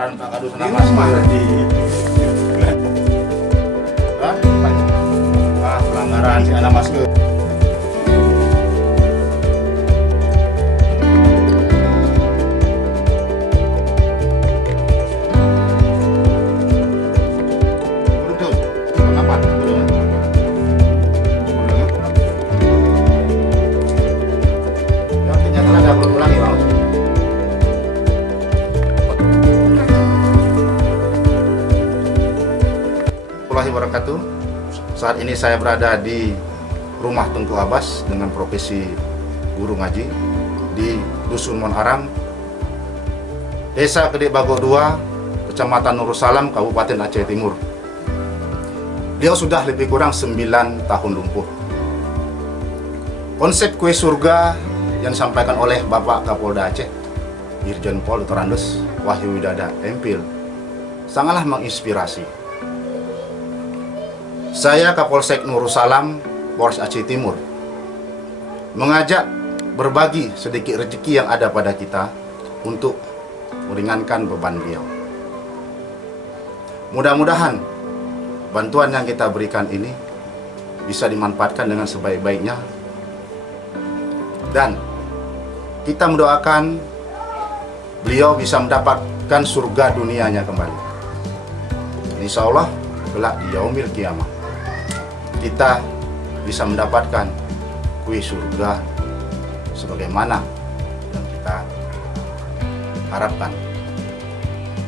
pelanggaran Pak Kadu senang masker. Pelanggaran si anak masker. Wabarakatuh. Saat ini saya berada di rumah Tengku Abbas dengan profesi guru ngaji di Dusun Monarang, Desa Kedek Bago 2, Kecamatan Nursalam, Kabupaten Aceh Timur. Beliau sudah lebih kurang 9 tahun lumpuh. Konsep kue surga yang disampaikan oleh Bapak Kapolda Aceh, Irjen Pol Dr. Andes Wahyu Widada Empil, sangatlah menginspirasi. Saya Kapolsek Nursalam, Polres Aceh Timur, mengajak berbagi sedikit rezeki yang ada pada kita untuk meringankan beban beliau. Mudah-mudahan bantuan yang kita berikan ini bisa dimanfaatkan dengan sebaik-baiknya, dan kita mendoakan beliau bisa mendapatkan surga dunianya kembali. Insya Allah kelak di yaumil kiamah kita bisa mendapatkan kue surga sebagaimana yang kita harapkan.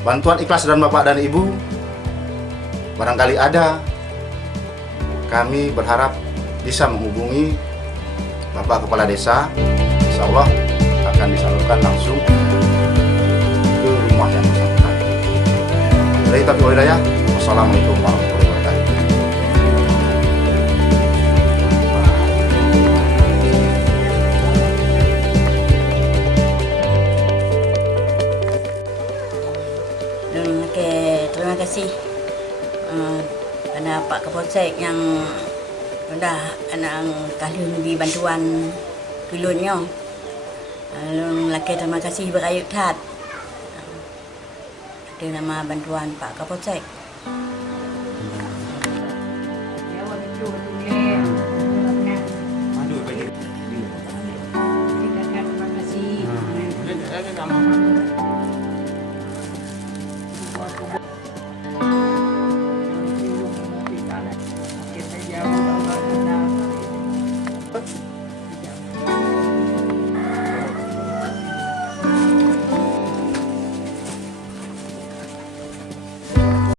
Bantuan ikhlas dan Bapak dan Ibu barangkali ada, kami berharap bisa menghubungi Bapak Kepala Desa. Insya Allah akan disalurkan langsung ke rumah yang bersangkutan. Dari Taufiq wal Hidayah, wassalamualaikum warahmatullahi wabarakatuh. Terima kasih pada Pak Kapolsek yang sudah anak kalun di bantuan kulunnya. Laki terima kasih berayut hat. Ada nama bantuan Pak Kapolsek.